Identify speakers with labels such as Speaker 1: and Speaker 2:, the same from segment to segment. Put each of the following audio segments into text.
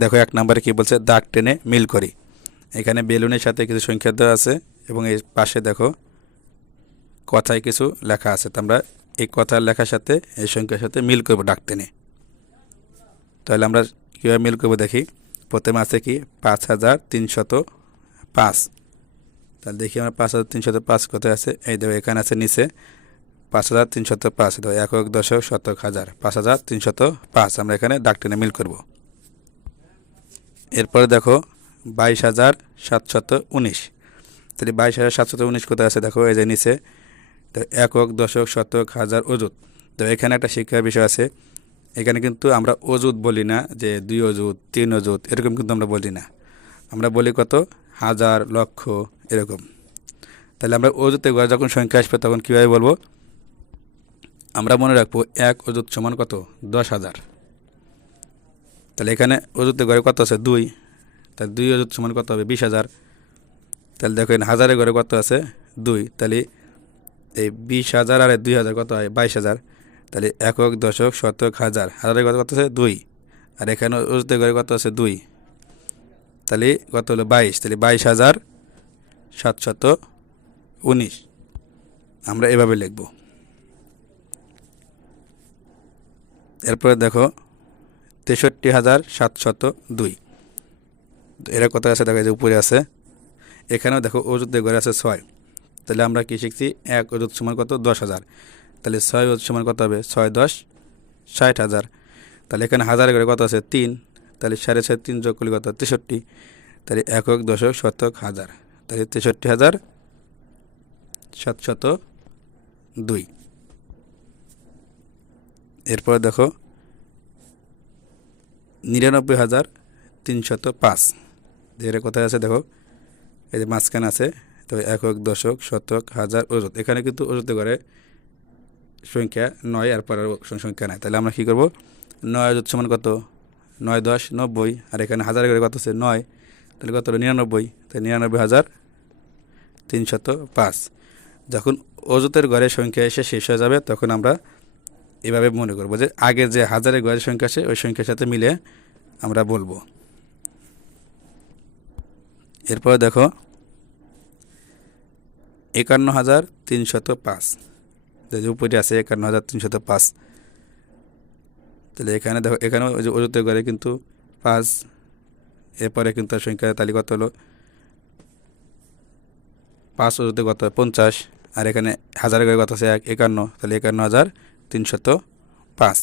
Speaker 1: দেখো এক নম্বরে কি বলছে, দাগ টেনে মিল করি। এখানে বেলুনের সাথে কিছু সংখ্যা দেওয়া আছে এবং এই পাশে দেখো কথায় কিছু লেখা আছে। তো আমরা এই কথার লেখার সাথে, এই সংখ্যার সাথে মিল করব ডাক টেনে। তাহলে আমরা কীভাবে মিল করব দেখি? প্রথমে আছে কি, পাঁচ হাজার তিনশত পাঁচ। তাহলে দেখি আমরা পাঁচ হাজার তিনশত পাঁচ কোথায় আছে? এই দেখো, এখানে আছে নিচে পাঁচ হাজার তিনশত পাঁচ। দেখো, একক দশক শতক হাজার, পাঁচ হাজার তিনশত পাঁচ। আমরা এখানে ডাক টেনে মিল করব। এরপরে দেখো বাইশ হাজার সাতশত উনিশ। তাহলে বাইশ হাজার সাতশত উনিশ কোথায় আছে? দেখো, এই যে নিচে। তো একক, দশক, শতক, হাজার অজুত তো এখানে একটা শিক্ষার বিষয় আছে। এখানে কিন্তু আমরা অজুত বলি না, যে দুই অজুত তিন অজুত এরকম কিন্তু আমরা বলি না। আমরা বলি কত? হাজার, লক্ষ, এরকম। তাহলে আমরা অজুতে যখন সংখ্যা আসবে, তখন কীভাবে বলব? আমরা মনে রাখব এক অজুত সমান কত? দশ হাজার। তাহলে এখানে অজুতে ঘরে কত আছে? দুই। তাহলে দুই অজুত সমান কত হবে? বিশ হাজার। তাহলে দেখো এখানে হাজারের ঘরে কত আছে? দুই। তাহলে এই বিশ হাজার আর দুই হাজার কত হয়? বাইশ হাজার। তাহলে একক দশক শতক হাজার। হাজারের ঘরে কত আছে? দুই। আর এখানে অজুতে ঘরে কত আছে? দুই। তাহলে কত হলো? বাইশ। তাহলে বাইশ হাজার সাতশত উনিশ। আমরা এভাবে লিখব। এরপরে দেখো তেষট্টি হাজার সাতশত দুই। এরা কত আছে, দেখো যে উপরে আছে। এখানেও দেখো অজুতে ঘরে আছে ছয়। তাহলে আমরা কি শিখছি? এক অজুত সমান কত? দশ হাজার। তাহলে ছয় অজুত সমান কত হবে? ছয় দশ, ষাট হাজার। তাহলে এখানে হাজার ঘরে কত আছে? তিন। তাহলে সাড়ে ছয়, তিন যোগ করলে কত? তেষট্টি। তাহলে একক দশক শতক হাজার। তাহলে তেষট্টি হাজার সাতশত দুই। এরপর দেখো নিরানব্বই হাজার তিনশত পাঁচ। এর কোথায় আছে দেখো? এই যে মাঝখানে আছে, তো একক, দশক, শতক, হাজার অজুত এখানে কিন্তু অজুতে করে সংখ্যা নয়, আর পরের সংখ্যা নাই। তাহলে আমরা কী করব? নয় অজুত সমান কত? নয় দশ, নব্বই। আর এখানে হাজার করে কত আছে? নয়। তাহলে কত হলো? নিরানব্বই। তাই নিরানব্বই হাজার তিনশত পাঁচ। যখন অজুতের ঘরের সংখ্যা এসে শেষ হয়ে যাবে, তখন আমরা এভাবে মনে করব যে আগের যে হাজারের ঘরের সংখ্যা আছে ওই সংখ্যার সাথে মিলে আমরা বলব। এরপর দেখো, একান্ন হাজার তিনশত পাঁচ। যে উপরে আছে একান্ন হাজার তিনশত পাঁচ। তাহলে এখানে দেখো, এখানেও ওই যে অজুতের ঘরে কিন্তু পাঁচ। এরপরে কিন্তু সংখ্যা তালিকা কত হলো? পাঁচ অজুতে কত পঞ্চাশ। আর এখানে হাজারের ঘরে কত আছে? এক, একান্ন। তাহলে একান্ন হাজার তিনশত পাঁচ।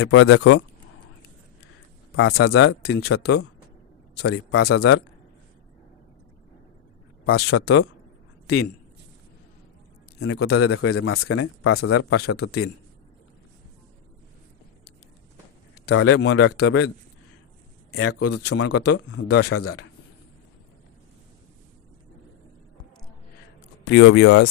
Speaker 1: এরপর দেখো, পাঁচ হাজার তিনশত, সরি, পাঁচ হাজার পাঁচশত তিন। এখানে আছে? দেখো এই যে মাঝখানে, পাঁচ হাজার পাঁচশত তিন। তাহলে মনে রাখতে হবে, এক অদূত সমান কত? দশ হাজার। প্রিয় বিওয়াস